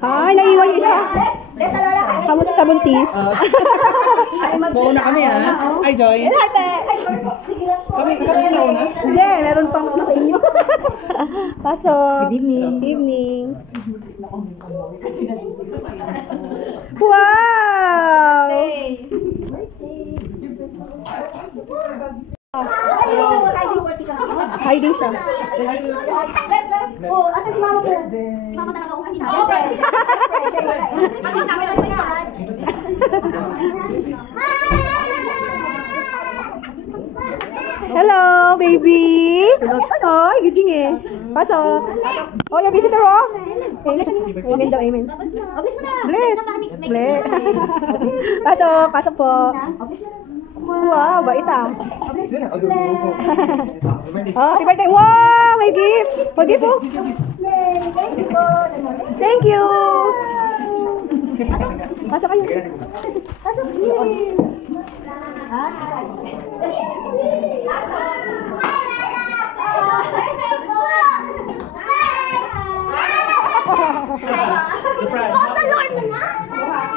Ay, naiwan yung isa. Bless, alala ka. Kamusta, buntis? Mauna kami ha. Hi, Joyce. Sige lang po. Kami nauna? Hindi, meron pang sa inyo. Pasok. Good evening. Evening. Wow! Hiding siya. Oh, asan si mama ko? Si mama talaga ako kanina. Hello, baby. Ay, gising eh. Pasok. Oh, your visitor, oh. Amen daw, amen. Bless. Bless. Pasok, pasok po. Wow, bait ah. Oh, happy birthday. Wow, may gift. Oh, gift oh. Thank you. Pasok kayo. Pasok.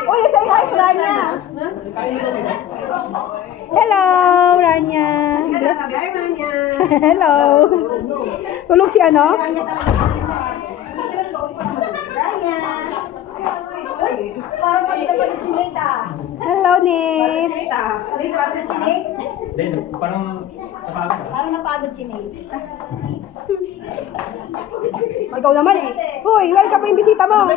Oh, you say hi to Rania. Hello, Rania. Hello. Tulog si ano? Parang pagdapat si Nita. Hello, Nate. Pagdapat si Nate. Parang napagod. Parang napagod si Nate. Ikaw naman eh. Hoy, welcome po yung bisita mo.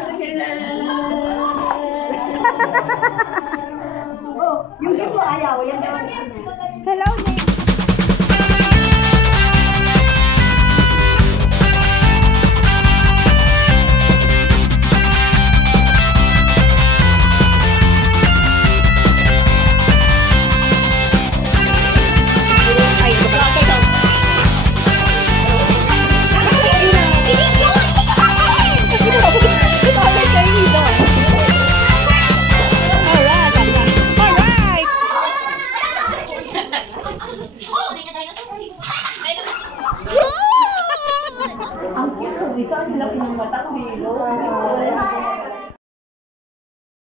Yung dito ayaw. Yan naman. Hello, Nate.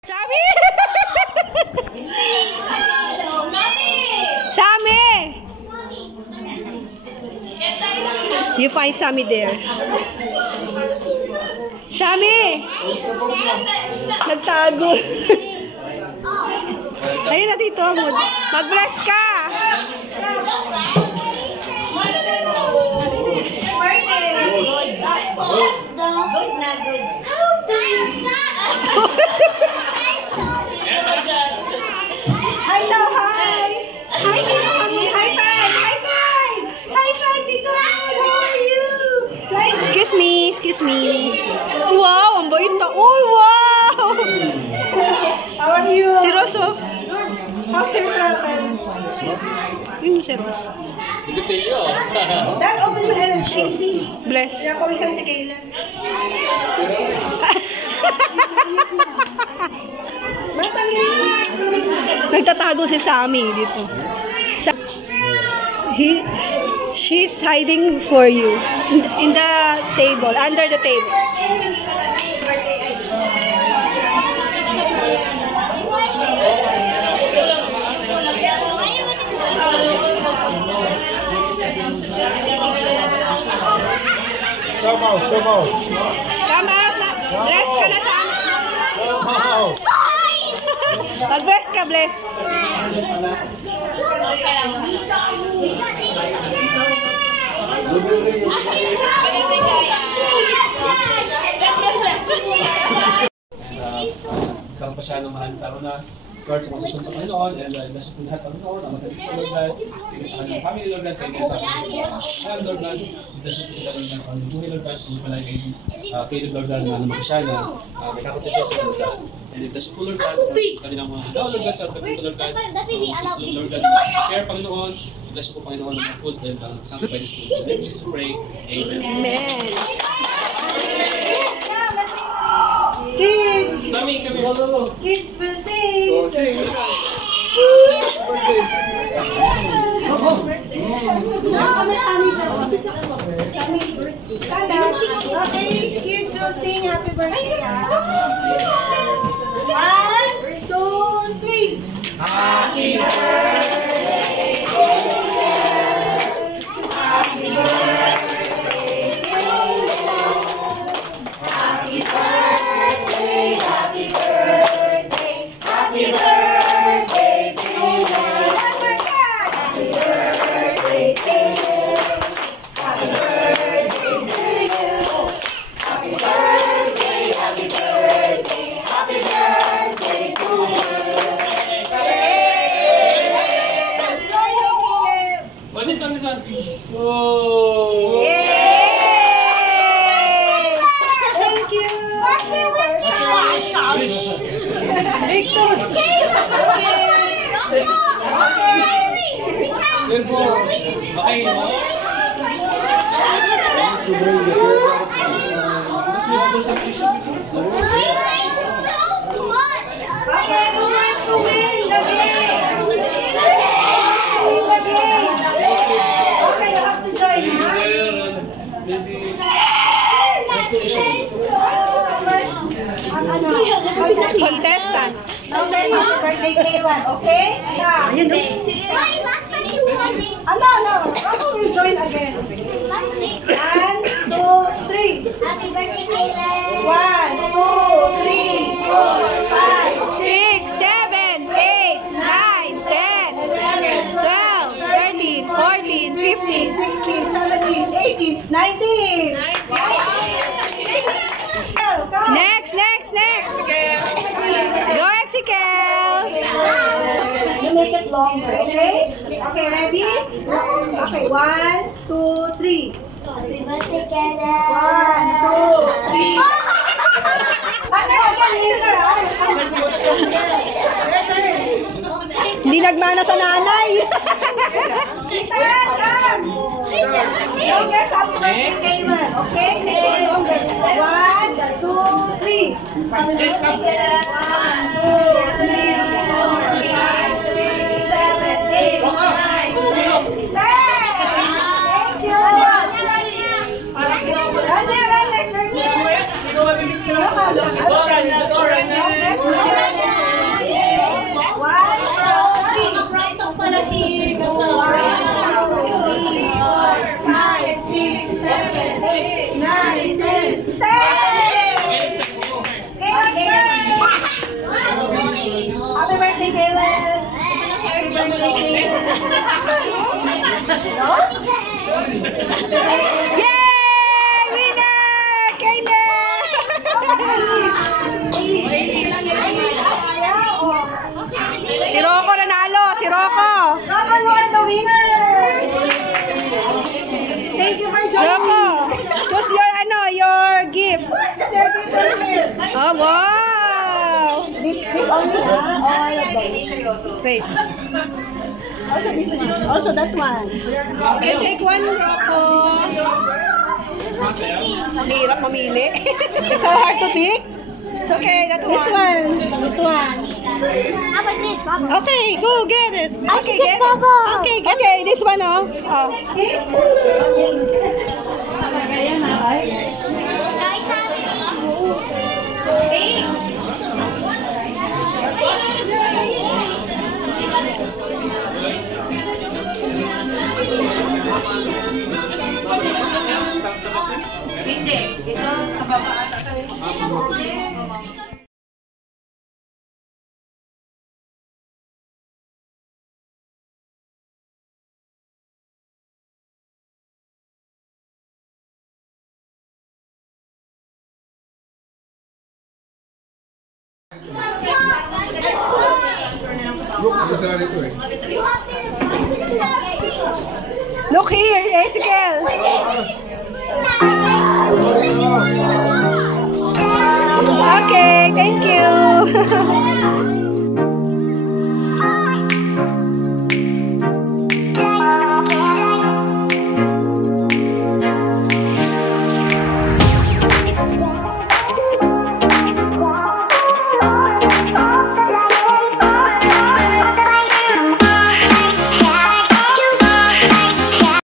Sammy! Sammy! You find Sammy there. Sammy! Nagtago. Ayun na dito. Mag-bless ka! Good na, good. Hi daw, hi! Hi, Tito Hamon! High five! High five! High five, Tito Hamon! How are you? Excuse me, excuse me. Wow, ang bait na. Oh, wow! How are you? Si Rosso. How's your girlfriend? Yung si Rosso. Dad, open mo and Casey. Bless. Kaya ko isang si Kayla. Nagtatago si Sammy dito. She's hiding for you in the table, under the table. Come out, come out. Come out na. Bless ka na sa amin. Come out. Mag-bless ka, bless. Karoon pa siya ng maraming tao na Lord, sa masusunod sa Panginoon, and nasa po lahat ng Panginoon, ang matagis ko, Lord God, tingin sa kanyang family, Lord God, kaya sa kanyang Lord God, nasa po sila, Lord God, ang buhay, Lord God, kung pala kay Lord God, na naman siya na may kakot sa Diyos, Lord God. And if nasa po, Lord God, kanilang mga Lord God, sa kapito, Lord God, Lord God, share, Panginoon, bless po, Panginoon, ng food, and sanctify this food. So, let Jesus pray. Amen. Amen. Kids! Mami, kami, hello. Kids will sing! Sing. Okay, kids will sing happy birthday. Okay, mo? Okay, who wants to win the game? Win the game. Okay, you have to join, ha? Okay, testa. Okay, happy birthday, Kaylan. Okay? Yeah. No. Ako will join again. 1, 2, 3. 1, 2, 3, 4, 5, 6, 7, 8, 9, 10. 10. Twelve, 13, 14, 15, 16, 17, 18, 19. Next. Go, Exical. You make it longer, okay? Okay, ready? Okay, 1, 2, 3. 1, 2, 3. Hindi nagmana sa nanay. Longer, happy birthday, Kaylan. Okay? Longer. 1, 2, 3. 1, 2, 3, 4, 5, 6, 7, 8, 9, 10. Thank you. Happy birthday, Kaylan! Happy birthday, Yay! Winner! Kaylan! Si Rocco nanalo! Si Rocco! Rocco, you are the winner! Thank you for joining! Rocco! Choose your gift! Oh, wow! This only, all of them. Wait. Also that one. Okay, take one, Rocco. Hirap mamili. It's so hard to pick. It's okay, that one. This one. Okay, go get it. Okay, get it. Okay, this one, oh. Hindi. Ito sa baba at Look here, Ezekiel. Okay, thank you.